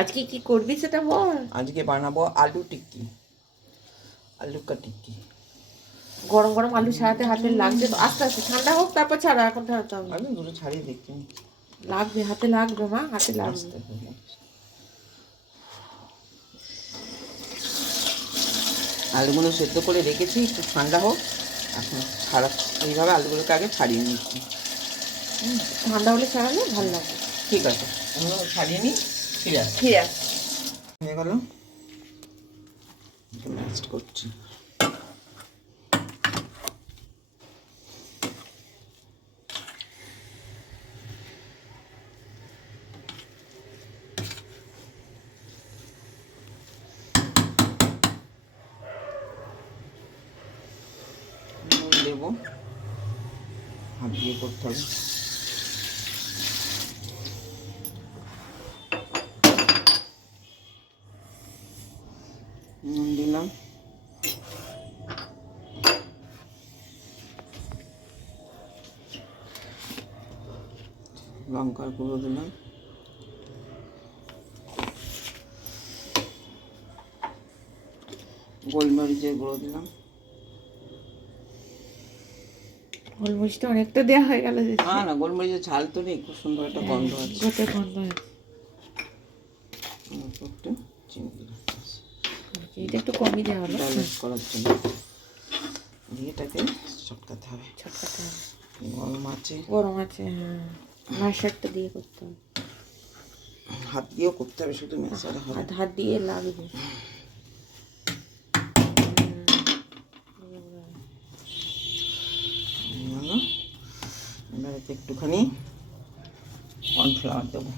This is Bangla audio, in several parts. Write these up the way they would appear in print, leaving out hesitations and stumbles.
আজকে কি করবি সেটা বল। আজকে বানাবো আলু টিক্কি, আলু কা টিক্কি। গরম গরম আলু ছাড়াতে হাতে লাগবে তো, আস্তে আস্তে ঠান্ডা হোক তারপর ছাড়া, এখন ছাড়াতে হবে। আমি দুটো ছাড়িয়ে দেখছি। লাগবে, হাতে লাগবে মা, হাতে লাগবে। আলুগুলো সেদ্ধ করে রেখেছি, একটু ঠান্ডা হোক। এখন ছাড়া এইভাবে আলুগুলোকে আগে ছাড়িয়ে নিচ্ছি। ঠান্ডা হলে ছাড়ালে ভালো লাগবে। ঠিক আছে, আমরা ছাড়িয়ে নিই, ফিরে আসছি। হয়ে গেল, মিক্সড করছি। দেবো, হাত দিয়ে করতে হবে। নুন দিলাম, লঙ্কার গুঁড়ো দিলাম, গোলমরিচের গুঁড়ো দিলাম। গোলমরিচটা অনেকটা দেওয়া হয়ে গেল। না, গোলমরিচের ঝাল তো নেই, খুব সুন্দর একটা গন্ধ আছে। গন্ধ আছে। একটু চিনি দিলাম, এটা একটু কমই দেওয়া হলো ব্যালেন্স করার জন্য। এটাকে চটকাতে হবে। গরম আছে, হ্যাঁ, ম্যাশারটা দিয়ে করতে হবে। হাত দিয়েও করতে হবে, শুধু ম্যাশারে হবে। হাত দিয়ে লাগবে। এবার একটুখানি কর্নফ্লাওয়ার দেবো।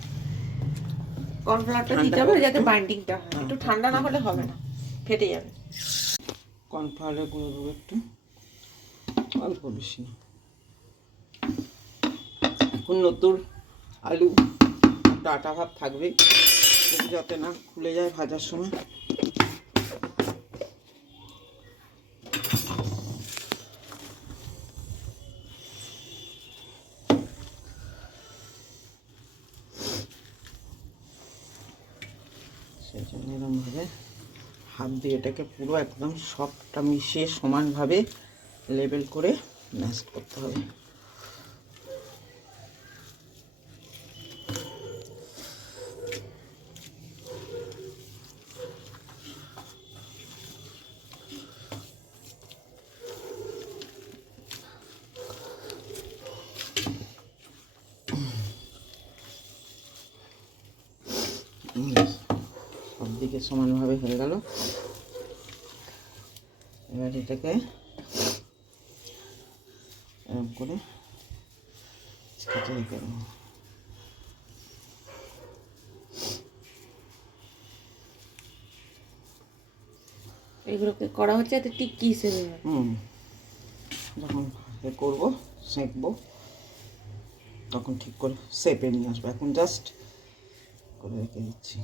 কর্নফ্লাওয়ারটা দিতে হবে যাতে বাইন্ডিংটা হয়, একটু ঠান্ডা না হলে হবে না, ফেটে যাবে। কর্নফ্লাওয়ারের গুঁড়ো দেবো একটু, অল্প বেশি না। এখন নতুন আলু ডাটা ভাব থাকবে, যাতে না খুলে যায় ভাজার সময়। সেই জন্য এরকমভাবে হাত দিয়ে এটাকে পুরো একদম সবটা মিশিয়ে সমানভাবে লেবেল করে ম্যাশ করতে হবে। সব দিকে সমানভাবে হয়ে গেল। এবার এটাকে এরকম করে কেটে রেখে দেবো। এগুলোকে করা হচ্ছে এতে টিক্কি হিসেবে। যখন করবো সেঁকবো তখন ঠিক করে শেপে নিয়ে আসবো। এখন জাস্ট করে রেখে দিচ্ছি।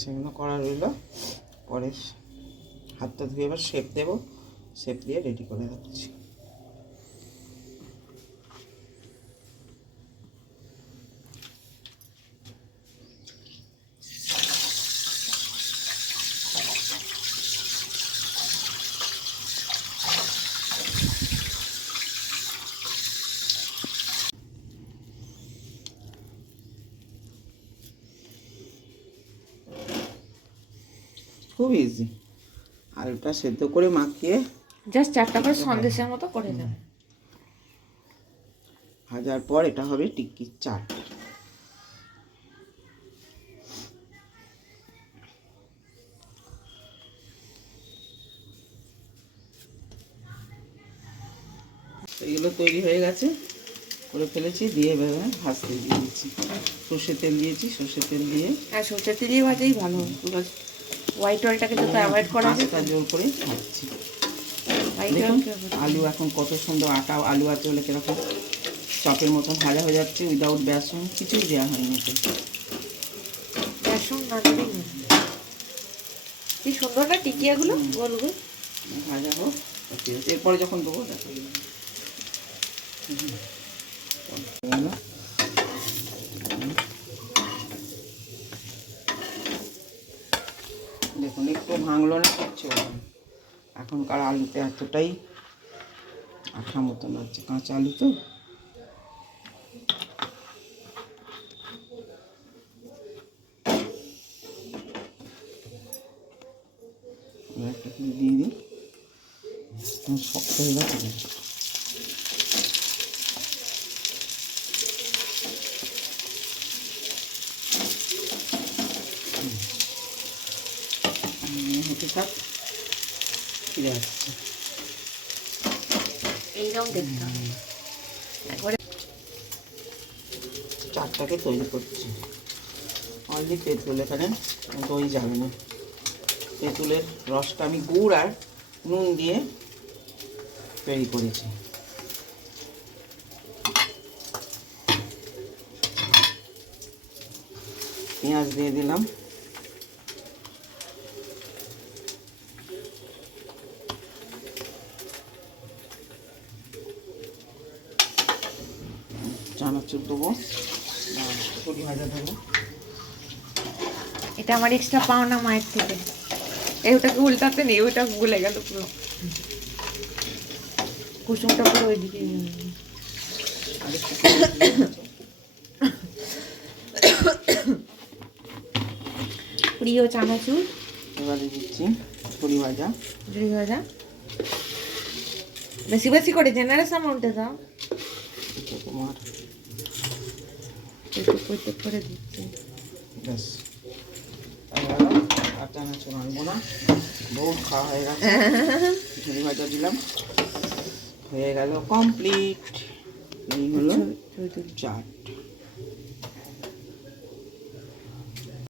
সেগুলো করা রইল, পরে হাতটা ধুয়ে এবার শেপ দেবো, শেপ দিয়ে রেডি করে রাখছি। খুব ইজি, আলুটা সেদ্ধ করে মাখিয়ে জাস্ট চারটা করে সন্দেশের মতো করে দেবে। ভাজার পর এটা হবে টিক্কির চাট। এইগুলো তৈরি হয়ে গেছে, করে ফেলেছি, দিয়ে ভাজতে দিয়ে দিচ্ছি। সর্ষের তেল দিয়েছি, সর্ষের তেল দিয়ে হ্যাঁ সর্ষের তেল দিয়ে ভাজাই ভালো, বিকজ হোয়াইট অয়েলটাকে যত অ্যাভয়েড করা যায়। আঁচটা জোর করে ভাজছি। হোয়াইট দেখুন অয়েল আলু এখন কত সুন্দর আটা আলু আছে বলে কিরকম চপের মতন ভাজা হয়ে যাচ্ছে, উইদাউট বেসন, কিছুই দেওয়া হয়নি এতে। বেসন না দিলেই না। কি সুন্দর না টিকিয়াগুলো গোল গোল। ভাজা হোক, ঠিক আছে, এরপরে যখন দেবো দেখো। দেখুন একটু ভাঙলো না, কিচ্ছু হলো না। এখনকার আলুতে এতটাই আঠা মতন আছে, কাঁচা আলু তো। একটা করে দিয়ে দিই, শক্ত হয়ে গেছে। হতে থাক, ফিরে আসছে। এইরকম দেখতে হবে একবারে। চারটাকে তৈরি করছি। অনলি তেঁতুল, এখানে দই যাবে না। তেঁতুলের রসটা আমি গুড় আর নুন দিয়ে তৈরি করেছি। পেঁয়াজ দিয়ে দিলাম, চানাচুর দেবো, ছড়ি ভাজা দেবো। এটা আমার এক্সট্রা পাওনা মায়ের থেকে। ওটাকে উল্টাতে নেই, ওটা ভুলে গেল পুরো। কুসুমটা পুরো ওইদিকে। প্রিয় চানাচুর এবারে দিচ্ছি ছড়ি ভাজা। ঝুড়ি ভাজা বেশি বেশি করে জেনারেস অ্যামাউন্টে দাও, তোমার একটু প্রত্যেক করে দিচ্ছি। ব্যাস, আর চানাচুর আনবো না, বহুত খাওয়া হয়ে গেছে। ঝুড়ি ভাজা দিলাম, হয়ে গেল কমপ্লিট। এই হলো চাট।